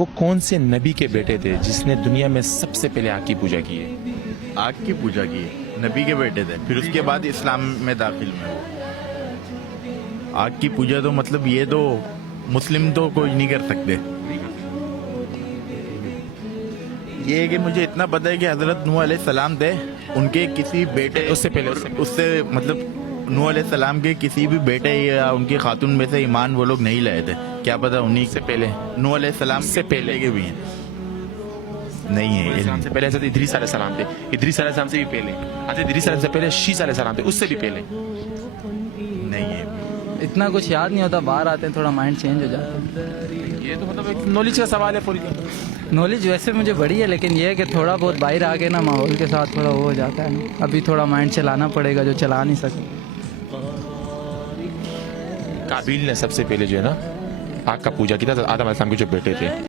वो कौन से नबी के बेटे थे जिसने दुनिया में सबसे पहले आग की पूजा की है? आग की पूजा की नबी के बेटे थे, फिर उसके बाद इस्लाम में दाखिल में वो। आग की पूजा तो मतलब ये तो मुस्लिम तो कोई नहीं कर सकते। ये है कि मुझे इतना पता है कि हजरत नूह अलैहिस्सलाम थे, उनके किसी बेटे उससे मतलब नूह अलैहिस्सलाम के किसी भी बेटे या उनकी खातून में से ईमान वो लोग नहीं लाए थे। क्या पता उन्हीं से पहले नूह अलैहिस्सलाम से पहले के भी हैं। नहीं है इस्लाम से पहले हज़रत इदरीस अलैहिस्सलाम थे, इदरीस अलैहिस्सलाम से भी पहले, हज़रत इदरीस अलैहिस्सलाम से पहले शीस अलैहिस्सलाम थे, उससे भी पहले। नहीं है। इतना कुछ याद नहीं होता, बाहर आते हैं थोड़ा माइंड चेंज हो जाता है। ये तो मतलब एक नॉलेज का सवाल है पूरी। नॉलेज वैसे मुझे बड़ी है, लेकिन ये है कि थोड़ा बहुत बाहर आके ना माहौल के साथ थोड़ा वो हो जाता है ना। अभी थोड़ा माइंड चलाना पड़ेगा जो चला नहीं सके। काबिल ने सबसे पहले जो है ना आग का पूजा किया था, आदम अलैहिस्सलाम के जो बेटे थे।